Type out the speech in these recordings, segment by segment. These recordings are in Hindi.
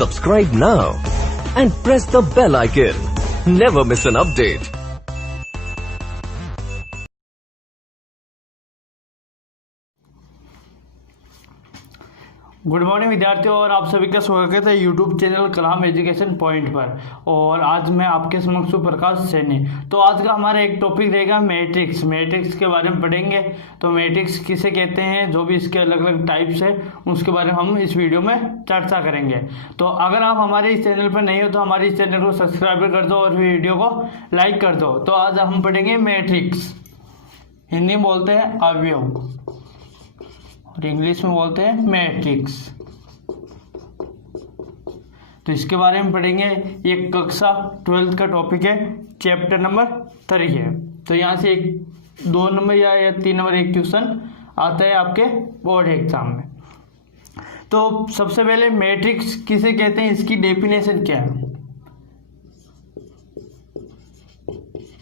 Subscribe now and press the bell icon. Never miss an update. Good morning विद्यार्थियों, और आप सभी का स्वागत है यूट्यूब चैनल कलाम एजुकेशन पॉइंट पर। और आज मैं आपके समक्ष प्रकाश सैनी। तो आज का हमारा एक टॉपिक रहेगा मैट्रिक्स। मैट्रिक्स के बारे में पढ़ेंगे। तो मैट्रिक्स किसे कहते हैं, जो भी इसके अलग अलग टाइप्स है उसके बारे में हम इस वीडियो में चर्चा करेंगे। तो अगर आप हमारे इस चैनल पर नहीं हो तो हमारे इस चैनल को सब्सक्राइब कर दो और वीडियो को लाइक कर दो। तो आज हम पढ़ेंगे मैट्रिक्स। हिंदी में बोलते हैं अवयव और इंग्लिश में बोलते हैं मैट्रिक्स। तो इसके बारे में पढ़ेंगे। ये कक्षा 12th का टॉपिक है, चैप्टर नंबर 3 है। तो यहाँ से 2 नंबर या 3 नंबर एक क्वेश्चन आता है आपके बोर्ड एग्जाम में। तो सबसे पहले मैट्रिक्स किसे कहते हैं, इसकी डेफिनेशन क्या है,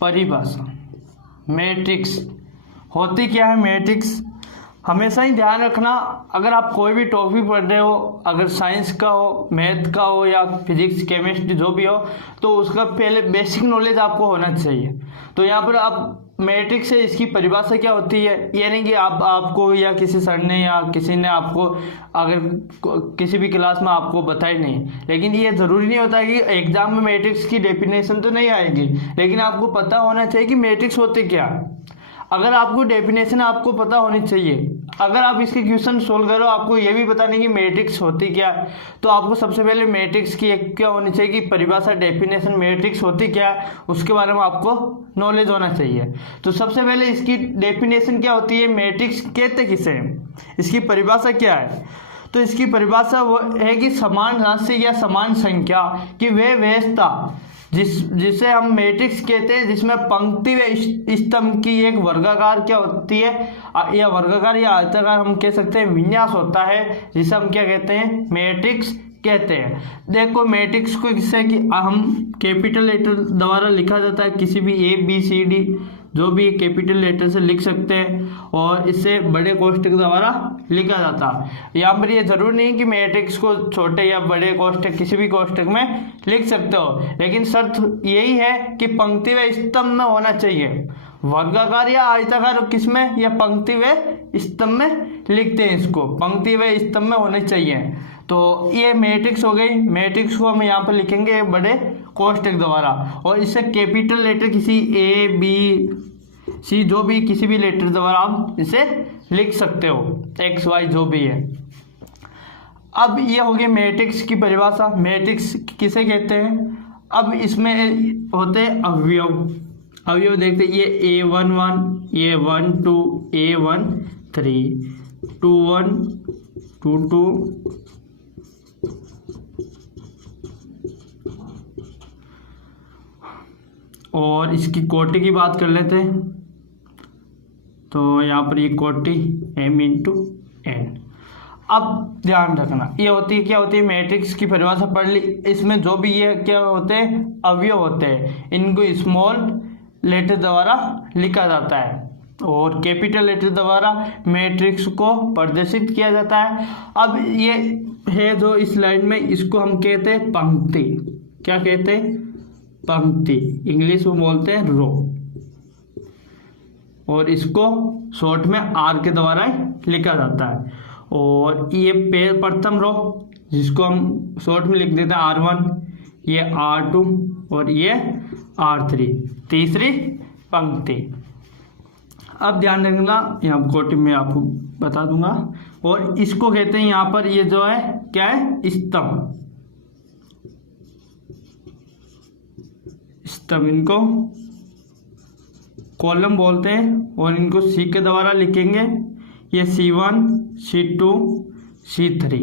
परिभाषा। मैट्रिक्स होती क्या है। मैट्रिक्स हमेशा ही ध्यान रखना, अगर आप कोई भी टॉपिक पढ़ रहे हो, अगर साइंस का हो, मैथ का हो या फिजिक्स केमिस्ट्री जो भी हो, तो उसका पहले बेसिक नॉलेज आपको होना चाहिए। तो यहाँ पर आप मैट्रिक्स से इसकी परिभाषा क्या होती है, यानी कि आपको या किसी सर ने या किसी ने आपको अगर किसी भी क्लास में आपको बताई नहीं, लेकिन ये ज़रूरी नहीं होता कि एग्जाम में मैट्रिक्स की डेफिनेशन तो नहीं आएगी, लेकिन आपको पता होना चाहिए कि मैट्रिक्स होते क्या। अगर आपको डेफिनेशन आपको पता होनी चाहिए। अगर आप इसके क्वेश्चन सोल्व करो, आपको ये भी पता नहीं कि मैट्रिक्स होती क्या है, तो आपको सबसे पहले मैट्रिक्स की एक क्या होनी चाहिए कि परिभाषा, डेफिनेशन, मैट्रिक्स होती क्या है उसके बारे में आपको नॉलेज होना चाहिए। तो सबसे पहले इसकी डेफिनेशन क्या होती है, मैट्रिक्स कहते किसे हैं, इसकी परिभाषा क्या है। तो इसकी परिभाषा वो है कि समान राशि या समान संख्या की वह व्यवस्था जिसे हम मैट्रिक्स कहते हैं, जिसमें पंक्ति व स्तंभ की एक वर्गाकार क्या होती है, या वर्गाकार या आयताकार हम कह सकते हैं विन्यास होता है, जिसे हम क्या कहते हैं, मैट्रिक्स कहते हैं। देखो मैट्रिक्स को किससे कि हम कैपिटल लेटर द्वारा लिखा जाता है, किसी भी ABCD जो भी कैपिटल लेटर से लिख सकते हैं, और इसे बड़े कोष्ठक द्वारा लिखा जाता है। यहाँ पर ये जरूर नहीं कि मैट्रिक्स को छोटे या बड़े कोष्ठक किसी भी कोष्ठक में लिख सकते हो, लेकिन शर्त यही है कि पंक्ति व स्तंभ में होना चाहिए। वर्गाकार या आयताकार किसमें, या पंक्ति व स्तंभ में लिखते हैं इसको, पंक्ति व स्तंभ में होने चाहिए। तो ये मैट्रिक्स हो गई। मैट्रिक्स को हम यहाँ पर लिखेंगे बड़े कोष्ठक द्वारा, और इससे कैपिटल लेटर किसी ABC जो भी किसी भी लेटर द्वारा आप इसे लिख सकते हो, XY जो भी है। अब ये हो गई मैट्रिक्स की परिभाषा। मैट्रिक्स किसे कहते हैं। अब इसमें होते हैं अवयव। अवयव देखते हैं, ये A11, A12, A13, 21, 22, और इसकी कोटि की बात कर लेते हैं। तो यहाँ पर ये कोटि M×N। अब ध्यान रखना, ये होती है क्या होती है, मैट्रिक्स की परिभाषा पढ़ ली। इसमें जो भी ये क्या होते हैं, अवयव होते हैं, इनको स्मॉल लेटर द्वारा लिखा जाता है और कैपिटल लेटर द्वारा मैट्रिक्स को प्रदर्शित किया जाता है। अब ये है जो इस लाइन में, इसको हम कहते हैं पंक्ति। क्या कहते हैं, पंक्ति। इंग्लिश में बोलते हैं रो, और इसको शॉर्ट में R के द्वारा लिखा जाता है। और ये प्रथम रो, जिसको हम शॉर्ट में लिख देते हैं R1, ये R2 और ये R3, तीसरी पंक्ति। अब ध्यान रखना, यहाँ कोटि में आपको बता दूंगा। और इसको कहते हैं यहाँ पर, ये जो है क्या है, स्तंभ। तब इनको कॉलम बोलते हैं, और इनको C के द्वारा लिखेंगे, ये C1, C2, C3।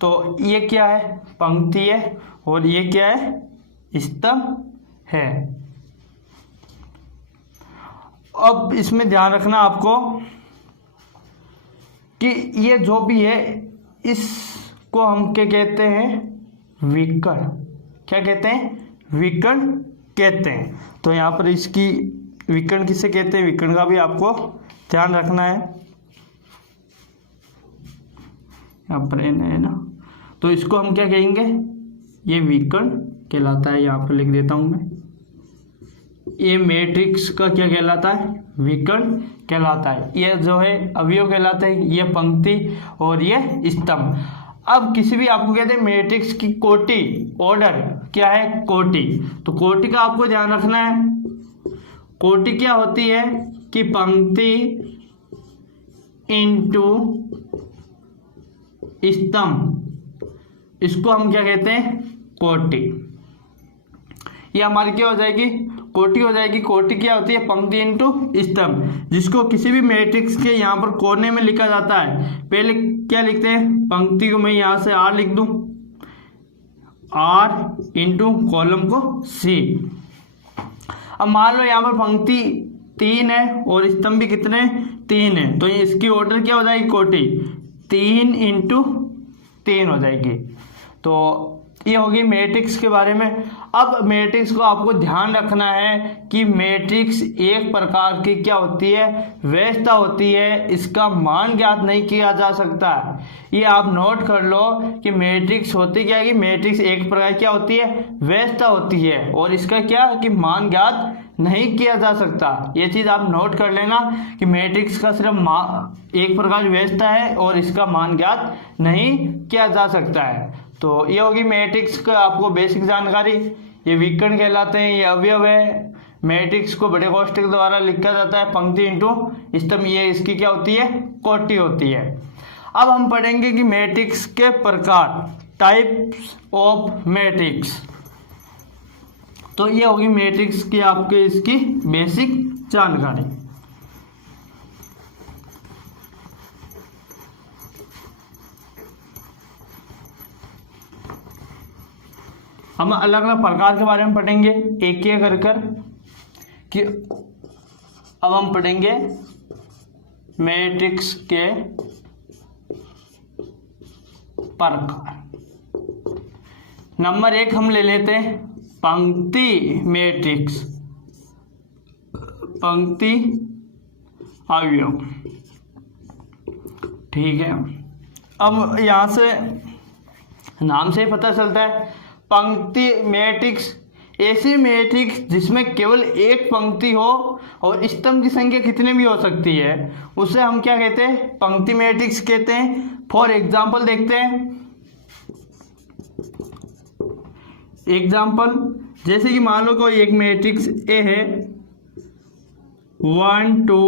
तो ये क्या है, पंक्ति है, और ये क्या है, स्तंभ है। अब इसमें ध्यान रखना आपको कि ये जो भी है, इसको हम क्या कहते हैं, विकर्ण। क्या कहते हैं, विकर्ण कहते हैं। तो यहाँ पर इसकी विकर्ण किसे कहते हैं, विकर्ण का भी आपको ध्यान रखना है। यहाँ पर है ना, तो इसको हम क्या कहेंगे, ये विकर्ण कहलाता है। यहाँ पर लिख देता हूँ मैं, ये मैट्रिक्स का क्या कहलाता है, विकर्ण कहलाता है। ये जो है अवयव कहलाते हैं, ये पंक्ति और ये स्तंभ। अब किसी भी आपको कहते हैं मैट्रिक्स की कोटि, ऑर्डर क्या है, कोटि। तो कोटि का आपको ध्यान रखना है। कोटि क्या होती है कि पंक्ति इंटू स्तंभ, इसको हम क्या कहते हैं, कोटि। ये हमारी क्या हो जाएगी, कोटि हो जाएगी। कोटि क्या होती है, पंक्ति इंटू स्तंभ, जिसको किसी भी मैट्रिक्स के यहाँ पर कोने में लिखा जाता है। पहले क्या लिखते हैं, पंक्ति को मैं यहाँ से R लिख दूं, R इंटू कॉलम को C। अब मान लो यहाँ पर पंक्ति 3 है और स्तंभ भी कितने, 3 है, तो इसकी ऑर्डर क्या हो जाएगी, कोटि 3 इंटू 3 हो जाएगी। तो ये होगी मैट्रिक्स के बारे में। अब मैट्रिक्स को आपको ध्यान रखना है कि मैट्रिक्स एक प्रकार की क्या होती है, व्यवस्था होती है, इसका मान ज्ञात नहीं किया जा सकता है। ये आप नोट कर लो कि मैट्रिक्स होती क्या है, कि मैट्रिक्स एक प्रकार क्या होती है, व्यवस्था होती है, और इसका क्या कि मान ज्ञात नहीं किया जा सकता। ये चीज़ आप नोट कर लेना कि मैट्रिक्स का सिर्फ एक प्रकार की व्यवस्था है और इसका मान ज्ञात नहीं किया जा सकता है। तो ये होगी मैट्रिक्स का आपको बेसिक जानकारी। ये विकर्ण कहलाते हैं, ये अवयव है। मैट्रिक्स को बड़े कोष्ठक द्वारा लिखा जाता है, पंक्ति इंटू स्तंभ, ये इसकी क्या होती है, कोटि होती है। अब हम पढ़ेंगे कि मैट्रिक्स के प्रकार, टाइप्स ऑफ मैट्रिक्स। तो ये होगी मैट्रिक्स की आपके इसकी बेसिक जानकारी। हम अलग अलग प्रकार के बारे में पढ़ेंगे एक एक कर कि अब हम पढ़ेंगे मैट्रिक्स के प्रकार। नंबर 1 हम ले लेते हैं पंक्ति मैट्रिक्स, पंक्ति अवयव। ठीक है, अब यहां से नाम से ही पता चलता है पंक्ति मैट्रिक्स ऐसी मैट्रिक्स जिसमें केवल एक पंक्ति हो और स्तंभ की संख्या कितने भी हो सकती है, उसे हम क्या कहते हैं, पंक्ति मैट्रिक्स कहते हैं। फॉर एग्जाम्पल देखते हैं, एग्जाम्पल जैसे कि मान लो कोई एक मैट्रिक्स ए है 1 2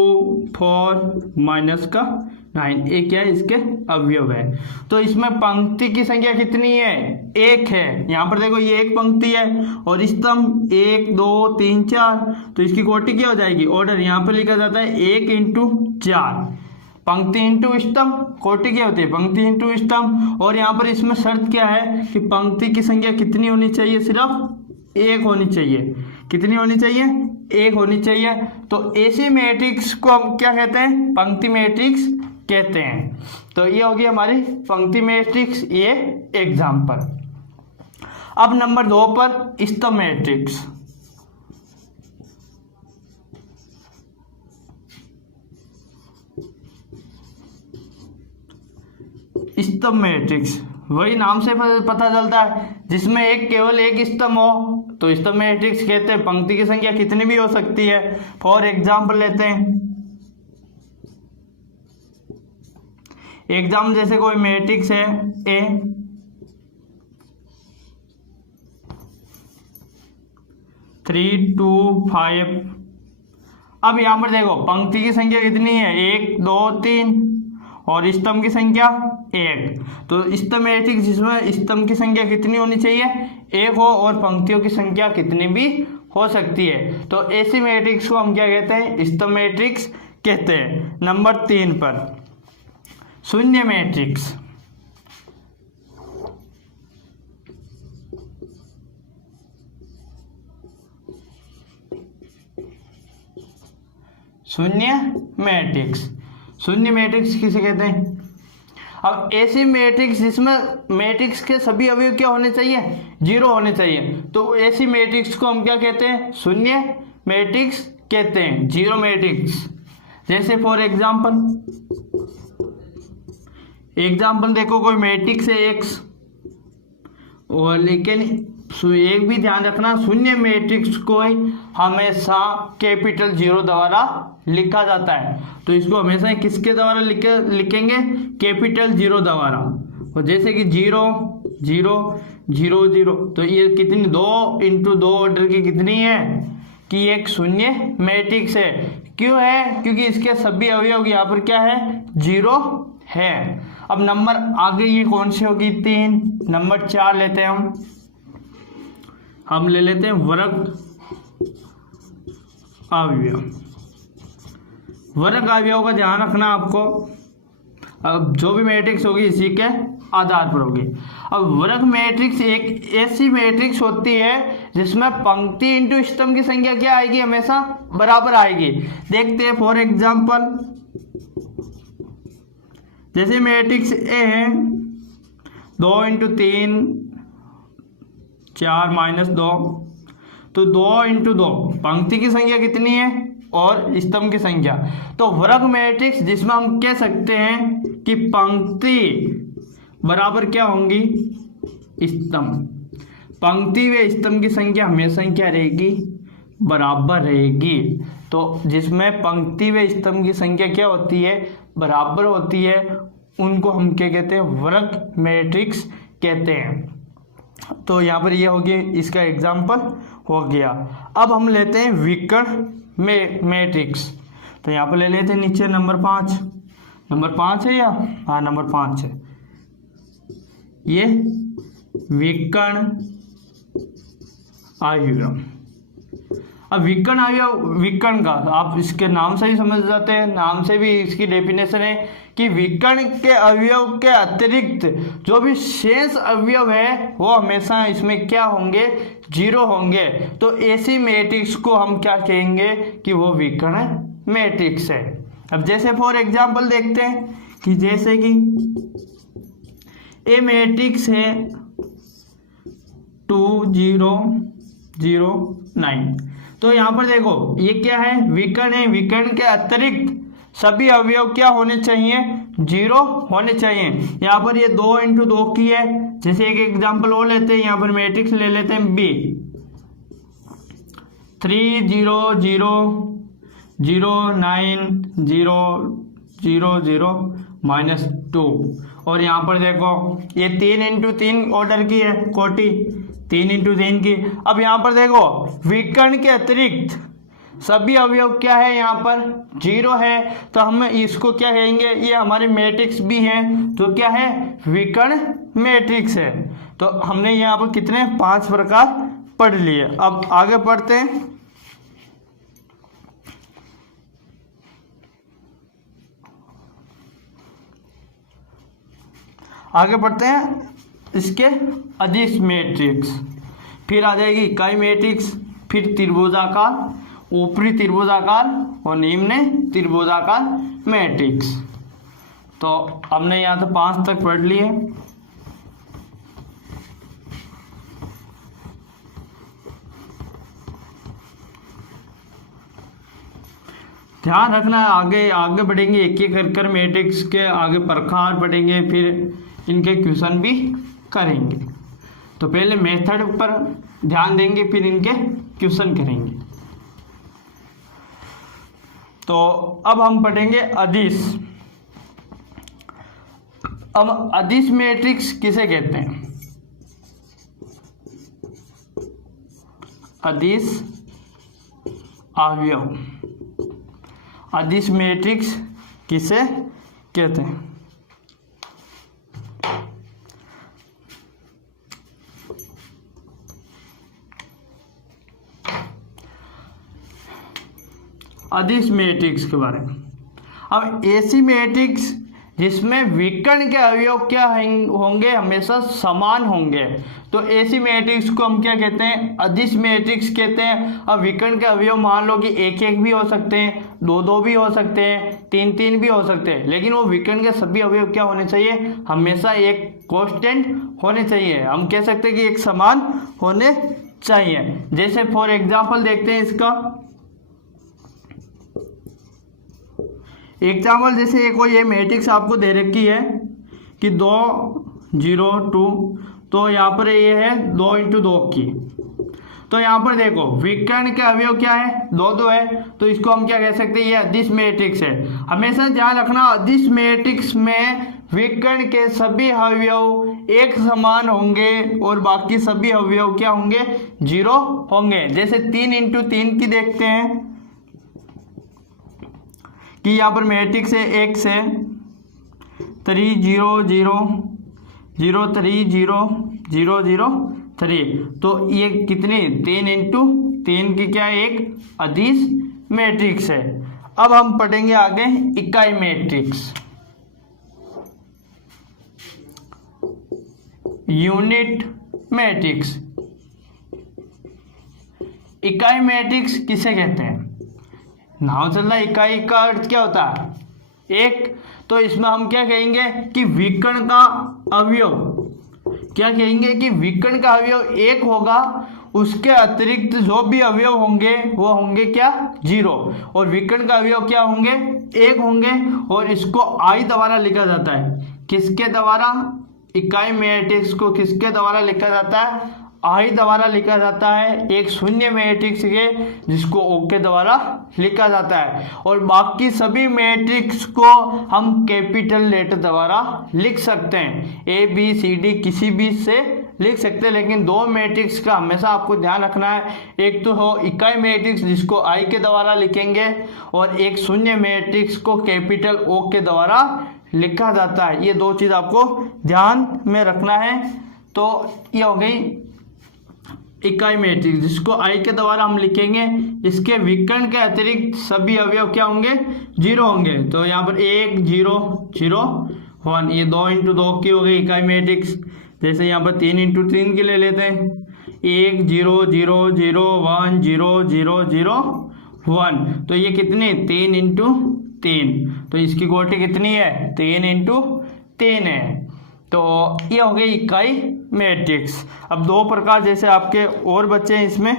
4 -9, ये क्या है, इसके अवयव है। तो इसमें पंक्ति की संख्या कितनी है, 1 है। यहाँ पर देखो ये एक पंक्ति है और स्तंभ 1 2 3 4, तो इसकी कोटि क्या हो जाएगी, ऑर्डर यहाँ पर लिखा जाता है 1 इंटू 4। पंक्ति इंटू स्तंभ, कोटि क्या होती है, पंक्ति इंटू स्तंभ। और यहाँ पर इसमें शर्त क्या है कि पंक्ति की संख्या कितनी होनी चाहिए, सिर्फ 1 होनी चाहिए। कितनी होनी चाहिए, 1 होनी चाहिए। तो ऐसी मैट्रिक्स को हम क्या कहते हैं, पंक्ति मैट्रिक्स कहते हैं। तो ये होगी हमारी पंक्ति मैट्रिक्स, ये एग्जाम्पल। अब नंबर 2 पर स्तंभ मैट्रिक्स। स्तंभ मैट्रिक्स वही नाम से पता चलता है, जिसमें केवल एक स्तंभ हो तो स्तंभ मैट्रिक्स कहते हैं। पंक्ति की संख्या कितनी भी हो सकती है। फॉर एग्जाम्पल लेते हैं, एग्जाम्पल जैसे कोई मैट्रिक्स है ए 3 2 5। अब यहां पर देखो पंक्ति की संख्या कितनी है, 1 2 3 और स्तंभ की संख्या 1। तो स्तंभ मैट्रिक्स जिसमें स्तंभ की संख्या कितनी होनी चाहिए, 1 हो और पंक्तियों की संख्या कितनी भी हो सकती है। तो ऐसी मैट्रिक्स को हम क्या कहते हैं, स्तंभ मैट्रिक्स कहते हैं। नंबर 3 पर शून्य मैट्रिक्स। शून्य मैट्रिक्स, शून्य मैट्रिक्स किसे कहते हैं। अब ऐसी मैट्रिक्स जिसमें मैट्रिक्स के सभी अवयव क्या होने चाहिए, 0 होने चाहिए। तो ऐसी मैट्रिक्स को हम क्या कहते हैं, शून्य मैट्रिक्स कहते हैं, 0 मैट्रिक्स। जैसे फॉर एग्जाम्पल देखो कोई मैट्रिक्स है x और लेकिन एक भी ध्यान रखना, शून्य मैट्रिक्स को हमेशा कैपिटल 0 द्वारा लिखा जाता है। तो इसको हमेशा किसके द्वारा लिखेंगे? कैपिटल 0 द्वारा। और जैसे कि 0 0 0 0, तो ये कितनी 2 × 2 ऑर्डर की कितनी है कि एक शून्य मैट्रिक्स है। क्यों है? क्योंकि इसके सभी अवयव यहाँ पर क्या है? 0 है। अब नंबर आगे ये कौन सी होगी? 3। नंबर 4 लेते हैं हम ले लेते हैं वर्ग अवयव। वर्ग अवयव का ध्यान रखना आपको। अब जो भी मैट्रिक्स होगी इसी के आधार पर होगी। अब वर्ग मैट्रिक्स एक ऐसी मैट्रिक्स होती है जिसमें पंक्ति इंटू स्तंभ की संख्या क्या आएगी? हमेशा बराबर आएगी। देखते हैं फॉर एग्जांपल, जैसे मैट्रिक्स ए है 2 × 3 4 - 2, तो 2 × 2 पंक्ति की संख्या कितनी है और स्तंभ की संख्या। तो वर्ग मैट्रिक्स जिसमें हम कह सकते हैं कि पंक्ति बराबर क्या होंगी? स्तंभ। पंक्ति व स्तंभ की संख्या हमेशा क्या रहेगी? बराबर रहेगी। तो जिसमें पंक्ति व स्तंभ की संख्या क्या होती है? बराबर होती है, उनको हम क्या कहते हैं? वर्ग मैट्रिक्स कहते हैं। तो यहाँ पर ये हो गया, इसका एग्जाम्पल हो गया। अब हम लेते हैं विकर्ण मैट्रिक्स। तो यहाँ पर ले लेते हैं नीचे नंबर 5। नंबर 5 है या? हाँ, नंबर 5 है। ये विकर्ण अवयव। अब विकर्ण अवयव, विकर्ण का आप इसके नाम से ही समझ जाते हैं, नाम से भी इसकी डेफिनेशन है कि विकर्ण के अवयव के अतिरिक्त जो भी शेष अवयव है वो हमेशा इसमें क्या होंगे? 0 होंगे। तो ऐसी मैट्रिक्स को हम क्या कहेंगे कि वो विकर्ण मैट्रिक्स है। अब जैसे फॉर एग्जांपल देखते हैं कि जैसे कि ए मैट्रिक्स है 2 0 0 9, तो यहाँ पर देखो ये क्या है? विकर्ण है। विकर्ण के अतिरिक्त सभी अवयव क्या होने चाहिए? 0 होने चाहिए। यहाँ पर ये 2 × 2 की है। जैसे एक एग्जांपल और लेते हैं, यहाँ पर मैट्रिक्स ले लेते हैं बी 3 0 0 0 9 0 0 0 -2। और यहाँ पर देखो ये 3 × 3 ऑर्डर की है, कोटि 3 × 3 की। अब यहाँ पर देखो विकर्ण के अतिरिक्त सभी अवयव क्या है? यहाँ पर 0 है। तो हम इसको क्या कहेंगे? ये हमारे मैट्रिक्स भी हैं, तो क्या है? विकर्ण मैट्रिक्स है। तो हमने यहाँ पर कितने 5 प्रकार पढ़ लिए। अब आगे पढ़ते हैं। आगे बढ़ते हैं इसके अदिश मैट्रिक्स। फिर आ जाएगी इकाई मैट्रिक्स, फिर त्रिभुजाकार, ऊपरी त्रिभुजाकार और निम्न त्रिभुजाकार मैट्रिक्स। तो हमने यहाँ तो 5 तक पढ़ लिए। ध्यान रखना, आगे आगे बढ़ेंगे, एक एक कर मैट्रिक्स के आगे प्रकार पढ़ेंगे, फिर इनके क्वेश्चन भी करेंगे। तो पहले मेथड पर ध्यान देंगे, फिर इनके क्वेश्चन करेंगे। तो अब हम पढ़ेंगे अदिश। अब अदिश मैट्रिक्स किसे कहते हैं? अदिश अवयव। अदिश मैट्रिक्स किसे कहते हैं? अदिश मैट्रिक्स के बारे में। अब ऐसी मैट्रिक्स जिसमें विकर्ण के अवयव क्या होंगे? हमेशा समान होंगे। तो ऐसी मैट्रिक्स को हम क्या कहते हैं? अदिश मैट्रिक्स कहते हैं। अब विकर्ण के अवयव मान लो कि 1 1 भी हो सकते हैं, 2 2 भी हो सकते हैं, 3 3 भी हो सकते हैं, लेकिन वो विकर्ण के सभी अवयव क्या होने चाहिए? हमेशा एक कांस्टेंट होने चाहिए। हम कह सकते हैं कि एक समान होने चाहिए। जैसे फॉर एग्जाम्पल देखते हैं इसका एग्जाम्पल। जैसे कोई ये मैट्रिक्स आपको दे रखी है कि 2 0 2, तो यहाँ पर ये है 2 इंटू 2 की। तो यहाँ पर देखो विकर्ण के अवयव क्या है, 2 2 है, तो इसको हम क्या कह सकते हैं, ये अदिश मैट्रिक्स है। हमेशा ध्यान रखना अदिश मैट्रिक्स में विकर्ण के सभी अवयव एक समान होंगे और बाकी सभी अवयव क्या होंगे, 0 होंगे। जैसे 3 इंटू 3 की देखते हैं कि यहाँ पर मैट्रिक्स है x है 3 0 0 0 3 0 0 0 3, तो ये कितनी 3 इंटू 3 की क्या है, एक अदिश मैट्रिक्स है। अब हम पढ़ेंगे आगे इकाई मैट्रिक्स, यूनिट मैट्रिक्स। इकाई मैट्रिक्स किसे कहते हैं, नाम चल रहा इकाई का अर्थ क्या होता है, एक। तो इसमें हम क्या कहेंगे कि विकर्ण का अवयव, क्या कहेंगे कि विकर्ण का अवयव एक होगा, उसके अतिरिक्त जो भी अवयव होंगे वो होंगे क्या, 0। और विकर्ण का अवयव क्या होंगे, एक होंगे। और इसको आई द्वारा लिखा जाता है, किसके द्वारा, इकाई मैट्रिक्स को किसके द्वारा लिखा जाता है, आई द्वारा लिखा जाता है। एक शून्य मैट्रिक्स के जिसको ओ के द्वारा लिखा जाता है। और बाकी सभी मैट्रिक्स को हम कैपिटल लेटर द्वारा लिख सकते हैं, ए बी सी डी किसी भी से लिख सकते हैं। लेकिन 2 मैट्रिक्स का हमेशा आपको ध्यान रखना है, एक तो हो इकाई मैट्रिक्स जिसको आई के द्वारा लिखेंगे, और एक शून्य मैट्रिक्स को कैपिटल ओ के द्वारा लिखा जाता है। ये 2 चीज आपको ध्यान में रखना है। तो ये हो गई इकाई मैट्रिक्स जिसको आई के द्वारा हम लिखेंगे, इसके विकर्ण के अतिरिक्त सभी अवयव क्या होंगे, 0 होंगे। तो यहाँ पर 1 0 0 1, ये 2 इंटू 2 की हो गई इकाई मैट्रिक्स। जैसे यहाँ पर 3 इंटू 3 की ले लेते हैं, 1 0 0 0 1 0 0 0 1, तो ये कितनी 3 इंटू 3, तो इसकी कोटि कितनी है, 3 इंटू 3 है। तो ये हो गई इकाई मैट्रिक्स। अब 2 प्रकार जैसे आपके और बच्चे हैं इसमें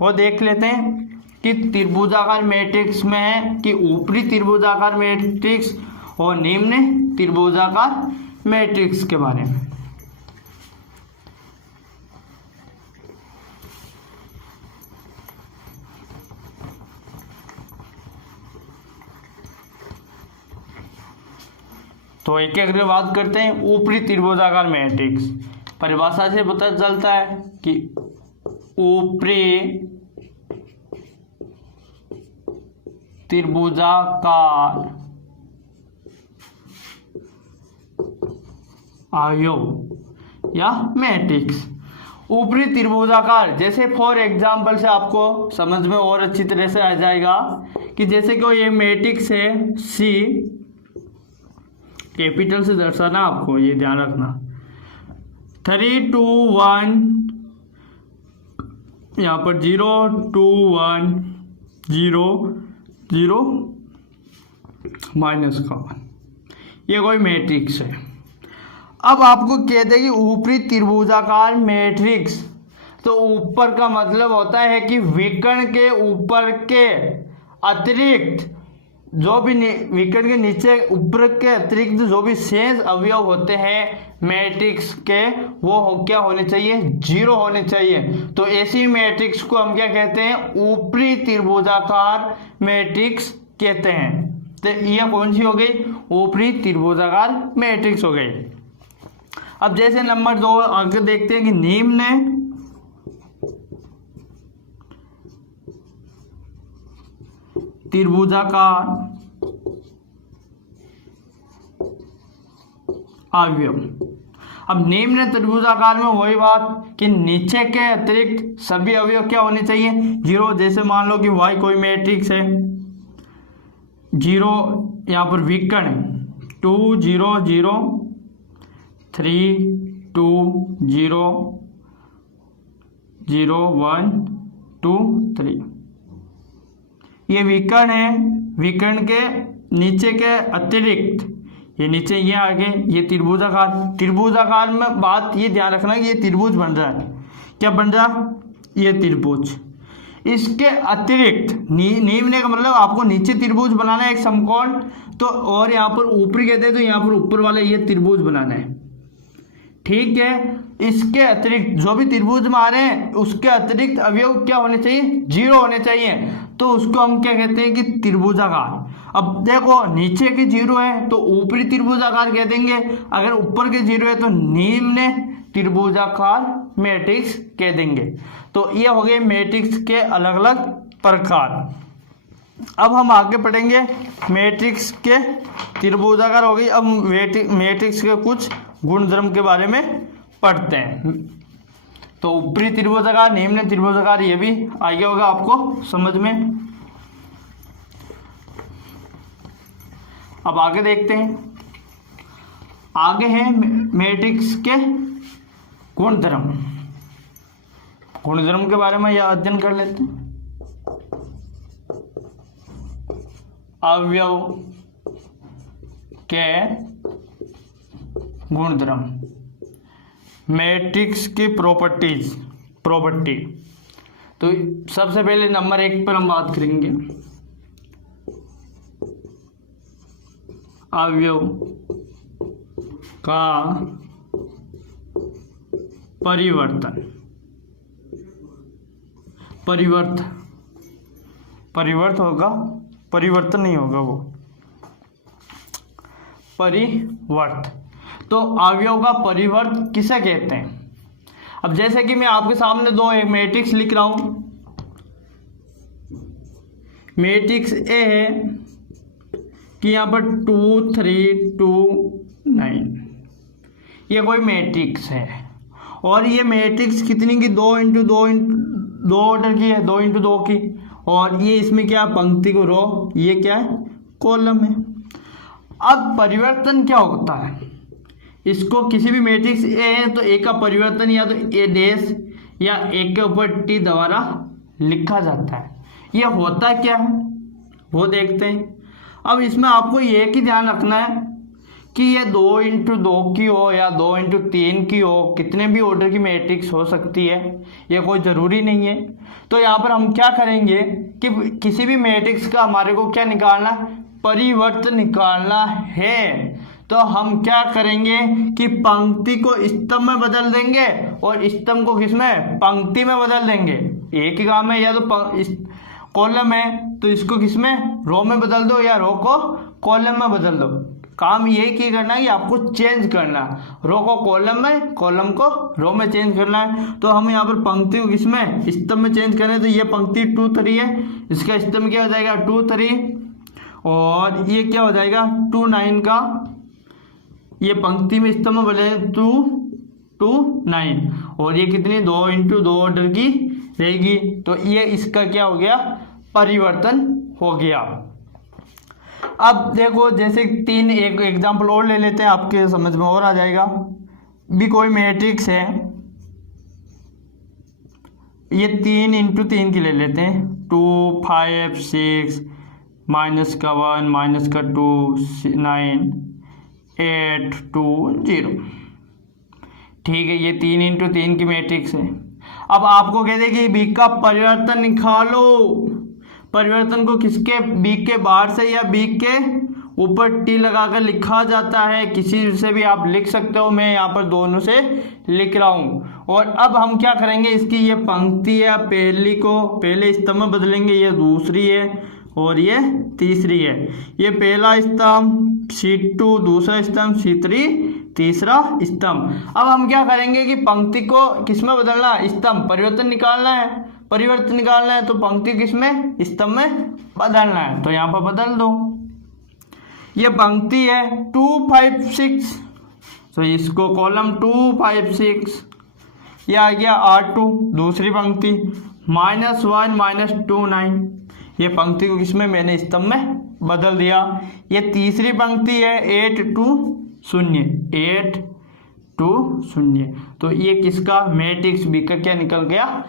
वो देख लेते हैं कि त्रिभुजाकार मैट्रिक्स में है कि ऊपरी त्रिभुजाकार मैट्रिक्स और निम्न त्रिभुजाकार मैट्रिक्स के बारे में। तो एक एक बात करते हैं। ऊपरी त्रिभुजाकार मैट्रिक्स परिभाषा से पता चलता है कि ऊपरी त्रिभुजाकार अवयव या मैट्रिक्स। ऊपरी त्रिभुजाकार जैसे फॉर एग्जाम्पल से आपको समझ में और अच्छी तरह से आ जाएगा कि जैसे कि ये मैट्रिक्स है सी, कैपिटल से दर्शाना आपको, ये ध्यान रखना। 3 2 1, यहाँ पर 0 2 1 0 0 माइनस का 1, ये कोई मैट्रिक्स है। अब आपको कह दे कि ऊपरी त्रिभुजाकार मैट्रिक्स, तो ऊपर का मतलब होता है कि विकर्ण के ऊपर के अतिरिक्त जो भी विकर्ण के नीचे ऊपर के अतिरिक्त जो भी शेष अवयव होते हैं मैट्रिक्स के, वो क्या होने चाहिए, 0 होने चाहिए। तो ऐसी मैट्रिक्स को हम क्या कहते हैं, ऊपरी त्रिभुजाकार मैट्रिक्स कहते हैं। तो यह कौन सी हो गई, ऊपरी त्रिभुजाकार मैट्रिक्स हो गई। अब जैसे नंबर 2 आगे देखते हैं कि निम्न त्रिभुजाकार अवयव। अब निम्न त्रिभुजाकार में वही बात कि नीचे के अतिरिक्त सभी अवयव क्या होने चाहिए, 0। जैसे मान लो कि y कोई मैट्रिक्स है, 0 यहाँ पर विकर्ण 2 0 0 3 2 0 0 1 2 3, ये विकर्ण है। विकर्ण के नीचे के अतिरिक्त ये नीचे ये आगे ये त्रिभुजाकार। त्रिभुजाकार में बात ये ध्यान रखना कि ये त्रिभुज बन रहा है, क्या बन रहा, ये त्रिभुज। इसके अतिरिक्त निम्न का मतलब आपको नीचे त्रिभुज बनाना है एक समकोण, तो और यहाँ पर ऊपरी कहते हैं तो यहाँ पर ऊपर वाला ये त्रिभुज बनाना है, ठीक है। इसके अतिरिक्त जो भी त्रिभुज में आ रहे हैं उसके अतिरिक्त अवयव क्या होने चाहिए, 0 होने चाहिए। तो उसको हम क्या कहते हैं कि त्रिभुजाकार। अब देखो नीचे के 0 है तो ऊपरी त्रिभुजाकार कह देंगे, अगर ऊपर के 0 है तो निम्न त्रिभुजाकार मैट्रिक्स कह देंगे। तो ये हो गए मैट्रिक्स के अलग अलग प्रकार। अब हम आगे पढ़ेंगे मैट्रिक्स के त्रिभुजाकार हो गई। अब मैट्रिक्स के कुछ गुणधर्म के बारे में पढ़ते हैं। तो ऊपरी त्रिभुजाकार, निम्न त्रिभुजाकार, ये भी आ गया होगा आपको समझ में। अब आगे देखते हैं, आगे है मैट्रिक्स के गुणधर्म। गुणधर्म के बारे में यह अध्ययन कर लेते हैं। अवयव के गुणधर्म, मैट्रिक्स की प्रॉपर्टी। तो सबसे पहले नंबर 1 पर हम बात करेंगे, अवयव का परिवर्तन होगा, परिवर्तन नहीं होगा वो, परिवर्त। तो अवयव का परिवर्त किसे कहते हैं? अब जैसे कि मैं आपके सामने दो एक मैट्रिक्स लिख रहा हूं। मैट्रिक्स ए है कि यहाँ पर 2 3 2 9, ये कोई मैट्रिक्स है और ये मैट्रिक्स कितनी की 2 इंटू 2 ऑर्डर की है, 2 इंटू 2 की। और ये इसमें क्या पंक्ति को रो, ये क्या है कॉलम है। अब परिवर्तन क्या होता है, इसको किसी भी मैट्रिक्स ए है तो ए का परिवर्तन या तो ए डैश या ए के ऊपर टी द्वारा लिखा जाता है। ये होता क्या है वो देखते हैं। अब इसमें आपको ये की ध्यान रखना है कि ये 2 इंटू 2 की हो या 2 इंटू 3 की हो, कितने भी ऑर्डर की मैट्रिक्स हो सकती है, ये कोई ज़रूरी नहीं है। तो यहाँ पर हम क्या करेंगे कि किसी भी मैट्रिक्स का हमारे को क्या निकालना, परिवर्त निकालना है। तो हम क्या करेंगे कि पंक्ति को स्तंभ में बदल देंगे और स्तंभ को किसमें, पंक्ति में बदल देंगे। एक ही काम है, या तो कॉलम है तो इसको किसमें, रो में बदल दो, या रो को कॉलम में बदल दो। काम ये की करना है कि आपको चेंज करना, रो को कॉलम में, कॉलम को रो में चेंज करना है। तो हम यहाँ पर पंक्ति को किसमें, स्तंभ में चेंज करें। तो ये पंक्ति 2 3 है, इसका स्तंभ क्या हो जाएगा 2 3, और ये क्या हो जाएगा 2 9 का, ये पंक्ति में स्तंभ में बदले 2 2 9, और ये कितनी 2 इंटू 2 ऑर्डर की रहेगी। तो ये इसका क्या हो गया, परिवर्तन हो गया। अब देखो जैसे एक एग्जांपल और ले लेते हैं, आपके समझ में और आ जाएगा। भी कोई मैट्रिक्स है, ये 3 इंटू 3 की ले लेते हैं, 2 5 6 माइनस का 1 माइनस का 2 9 8 2 0। ठीक है, ये 3 इंटू 3 की मैट्रिक्स है। अब आपको कहते हैं कि बी का परिवर्तन निकालो। परिवर्तन को किसके, बी के बाहर से या बी के ऊपर टी लगाकर लिखा जाता है। किसी से भी आप लिख सकते हो, मैं यहाँ पर दोनों से लिख रहा हूँ। और अब हम क्या करेंगे, इसकी ये पंक्ति है, पहली को पहले स्तंभ में बदलेंगे, ये दूसरी है और ये तीसरी है। ये पहला स्तंभ C2, दूसरा स्तंभ C3, तीसरा स्तंभ। अब हम क्या करेंगे कि पंक्ति को किसमें बदलना, स्तंभ, परिवर्तन निकालना है। परिवर्तन निकालना है तो पंक्ति किसमें, स्तंभ में बदलना है। तो यहाँ पर बदल दो, ये पंक्ति है 2 5 6, तो इसको कॉलम 2 5 6, ये आ गया R2, दूसरी पंक्ति -1 -2 9, ये पंक्ति को किसमें, मैंने स्तंभ में बदल दिया। ये तीसरी पंक्ति है 8 2 0, 8 2 0। तो ये किसका, मैट्रिक्स बी का क्या निकल गया,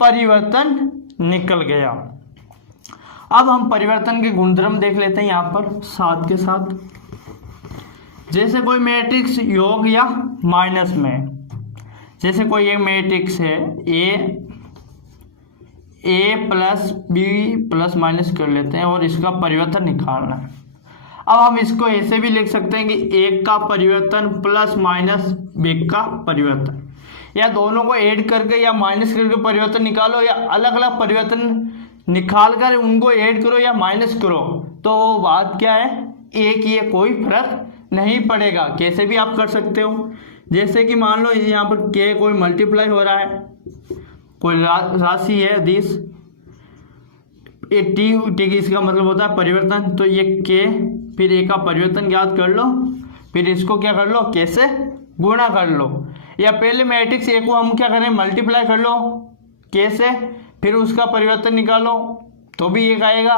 परिवर्तन निकल गया। अब हम परिवर्तन के गुणधर्म देख लेते हैं यहाँ पर साथ के साथ। जैसे कोई मैट्रिक्स योग या माइनस में, जैसे कोई एक मैट्रिक्स है ए प्लस बी प्लस माइनस कर लेते हैं और इसका परिवर्तन निकालना है। अब हम इसको ऐसे भी लिख सकते हैं कि एक का परिवर्तन प्लस माइनस बी का परिवर्तन, या दोनों को ऐड करके या माइनस करके परिवर्तन निकालो, या अलग अलग परिवर्तन निकाल कर उनको ऐड करो या माइनस करो, तो वो बात क्या है, एक ही है, कोई फर्क नहीं पड़ेगा। कैसे भी आप कर सकते हो, जैसे कि मान लो यहाँ पर के कोई मल्टीप्लाई हो रहा है, कोई राशि है 10, ये टी इसका मतलब होता है परिवर्तन, तो ये के फिर ए का परिवर्तन याद कर लो, फिर इसको क्या कर लो, कैसे गुणा कर लो, या पहले मैट्रिक्स ए को हम क्या करें, मल्टीप्लाई कर लो कैसे, फिर उसका परिवर्तन निकालो तो भी एक आएगा,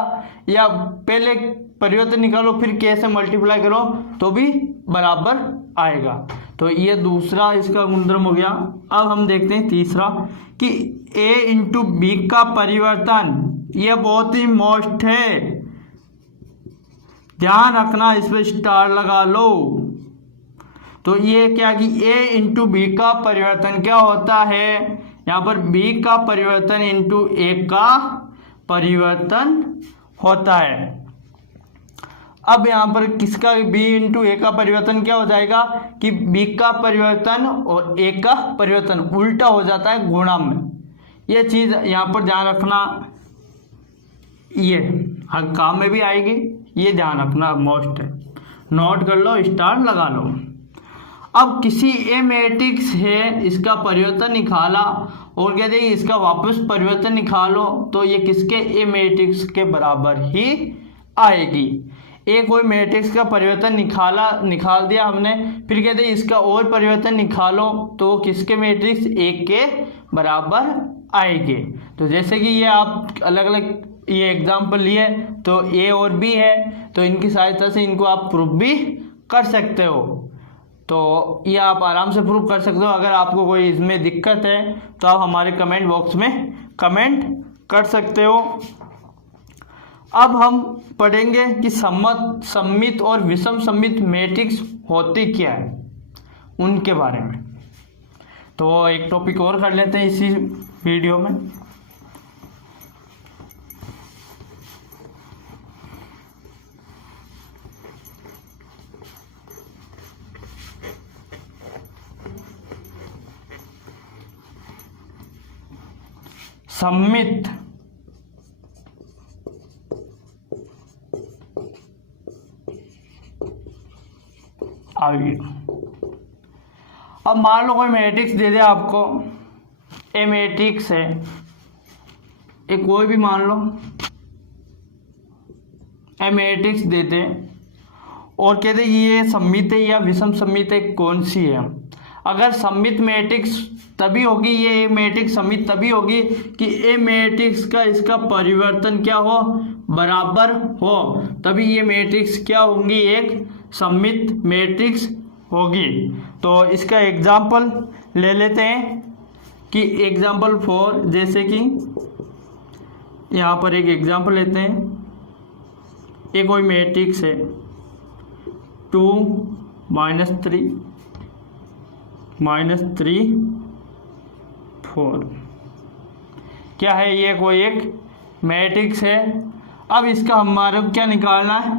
या पहले परिवर्तन निकालो फिर कैसे मल्टीप्लाई करो तो भी बराबर आएगा। तो ये दूसरा इसका गुणधर्म हो गया। अब हम देखते हैं तीसरा कि a इंटू बी का परिवर्तन, ये बहुत ही मोस्ट है, ध्यान रखना, इस पर स्टार लगा लो। तो ये क्या कि a इंटू बी का परिवर्तन क्या होता है, यहाँ पर b का परिवर्तन इंटू a का परिवर्तन होता है। अब यहाँ पर किसका b इंटू ए का परिवर्तन क्या हो जाएगा कि b का परिवर्तन और a का परिवर्तन उल्टा हो जाता है गुणा में। ये चीज़ यहाँ पर ध्यान रखना, ये हर काम में भी आएगी, ये ध्यान रखना, मोस्ट है, नोट कर लो, स्टार लगा लो। अब किसी ए मैट्रिक्स है, इसका परिवर्तन निकाला और कहते हैं इसका वापस परिवर्तन निकालो, तो ये किसके, ए मैट्रिक्स के बराबर ही आएगी। ए कोई मैट्रिक्स का परिवर्तन निकाल दिया हमने, फिर कहते हैं इसका और परिवर्तन निकालो, तो वो किसके मैट्रिक्स, ए के बराबर आएंगे। तो जैसे कि ये आप अलग अलग ये एग्जाम्पल लिए, तो ए और बी है, तो इनकी सहायता से इनको आप प्रूफ भी कर सकते हो। तो ये आप आराम से प्रूफ कर सकते हो। अगर आपको कोई इसमें दिक्कत है तो आप हमारे कमेंट बॉक्स में कमेंट कर सकते हो। अब हम पढ़ेंगे कि सममित और विषम सममित मैट्रिक्स होती क्या है, उनके बारे में। तो एक टॉपिक और कर लेते हैं इसी वीडियो में। सममित आइए, अब मान लो कोई मैट्रिक्स दे दे आपको, ए मैट्रिक्स है, एक कोई भी मान लो ए मैट्रिक्स देते और कहते ये सममित है या विषम सममित है, कौन सी है। अगर सममित मैट्रिक्स तभी होगी, ये ए मैट्रिक्स सममित तभी होगी कि ए मैट्रिक्स का इसका परिवर्तन क्या हो, बराबर हो, तभी ये मैट्रिक्स क्या होंगी, एक सममित मैट्रिक्स होगी। तो इसका एग्जाम्पल ले लेते हैं कि एग्जाम्पल 4, जैसे कि यहाँ पर एक एग्जाम्पल लेते हैं, एक कोई मैट्रिक्स है 2 -3 -3 4, क्या है, ये कोई एक मैट्रिक्स है। अब इसका हमारे को क्या निकालना है,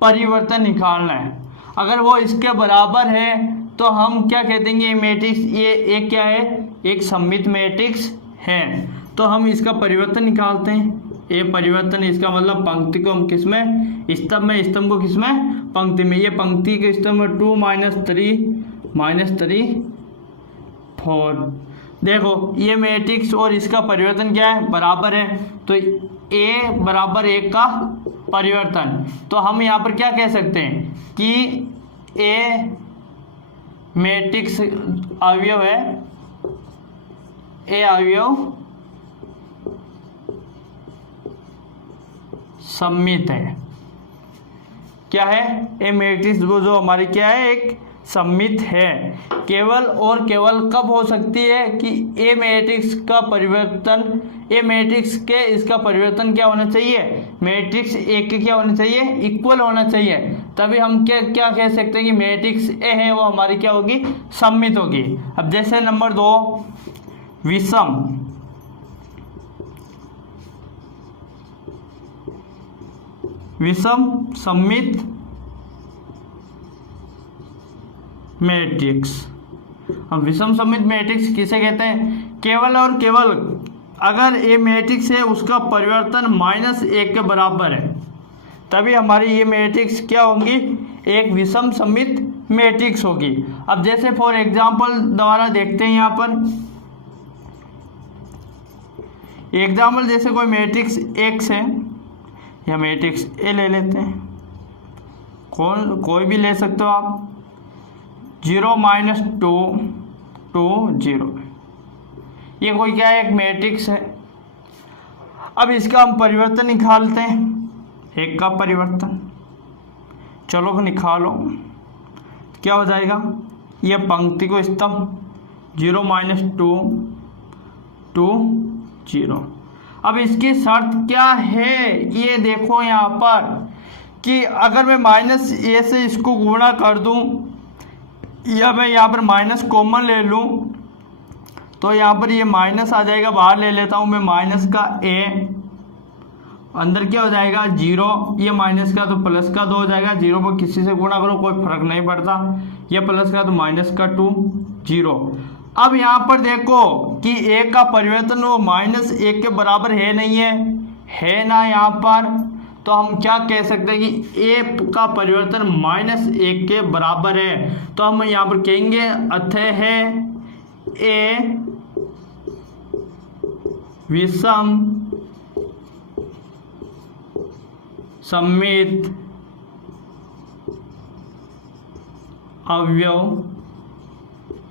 परिवर्तन निकालना है। अगर वो इसके बराबर है तो हम क्या कह देंगे, ये मैट्रिक्स, ये एक क्या है, एक सममित मैट्रिक्स है। तो हम इसका परिवर्तन निकालते हैं। ये परिवर्तन, इसका मतलब पंक्ति को हम किस में, स्तंभ में, स्तंभ को किस में, पंक्ति में। ये पंक्ति के स्तंभ में 2 -3 4। देखो ये मैट्रिक्स और इसका परिवर्तन क्या है, बराबर है, तो ए बराबर 1 का परिवर्तन। तो हम यहाँ पर क्या कह सकते हैं कि ए मैट्रिक्स अवयव है, ए अवयव सममित है। क्या है, ए मैट्रिक्स जो हमारी क्या है, एक सममित है। केवल और केवल कब हो सकती है कि ए मैट्रिक्स का परिवर्तन, ए मैट्रिक्स के इसका परिवर्तन क्या होना चाहिए, मैट्रिक्स ए के क्या होना चाहिए, इक्वल होना चाहिए। तभी हम क्या कह सकते हैं कि मैट्रिक्स ए है वो हमारी क्या होगी, सममित होगी। अब जैसे नंबर 2 विषम सममित मैट्रिक्स। अब विषम सममित मैट्रिक्स किसे कहते हैं? केवल और केवल अगर ये मैट्रिक्स है उसका परिवर्तन -1 के बराबर है तभी हमारी ये मैट्रिक्स क्या होंगी? एक विषम सममित मैट्रिक्स होगी। अब जैसे फॉर एग्जांपल द्वारा देखते हैं यहाँ पर एग्जाम्पल, जैसे कोई मैट्रिक्स X है या मैट्रिक्स A ले लेते हैं, कोई भी ले सकते हो आप। 0 - 2 2 0, ये कोई क्या है? एक मैट्रिक्स है। अब इसका हम परिवर्तन निकालते हैं, एक का परिवर्तन, चलो निकालो, क्या हो जाएगा? ये पंक्ति को स्तंभ 0 - 2 2 0। अब इसकी शर्त क्या है? ये देखो यहाँ पर कि अगर मैं -a से इसको गुणा कर दूं या मैं यहाँ पर माइनस कॉमन ले लूं तो यहाँ पर ये माइनस आ जाएगा, बाहर ले लेता हूँ मैं माइनस का a, अंदर क्या हो जाएगा? 0, ये माइनस का तो प्लस का 2 हो जाएगा। 0 को किसी से गुणा करो कोई फर्क नहीं पड़ता, ये प्लस का तो माइनस का 2 0। अब यहाँ पर देखो कि a का परिवर्तन वो -1 के बराबर है नहीं है ना यहाँ पर, तो हम क्या कह सकते हैं कि a का परिवर्तन -1 के बराबर है। तो हम यहाँ पर कहेंगे अतः है a विषम सममित अवयव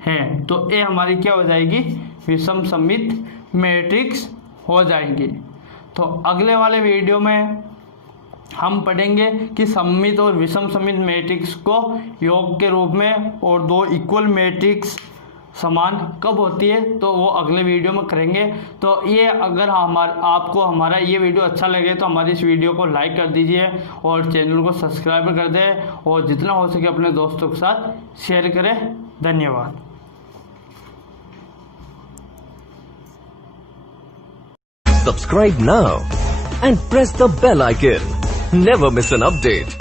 है। तो ए हमारी क्या हो जाएगी? विषम सममित मैट्रिक्स हो जाएंगी। तो अगले वाले वीडियो में हम पढ़ेंगे कि सममित और विषम सममित मैट्रिक्स को योग के रूप में और दो इक्वल मैट्रिक्स समान कब होती है, तो वो अगले वीडियो में करेंगे। तो ये अगर आपको हमारा ये वीडियो अच्छा लगे तो हमारी इस वीडियो को लाइक कर दीजिए और चैनल को सब्सक्राइब कर दें और जितना हो सके अपने दोस्तों के साथ शेयर करें। धन्यवाद। Subscribe now and press the bell icon. Never miss an update.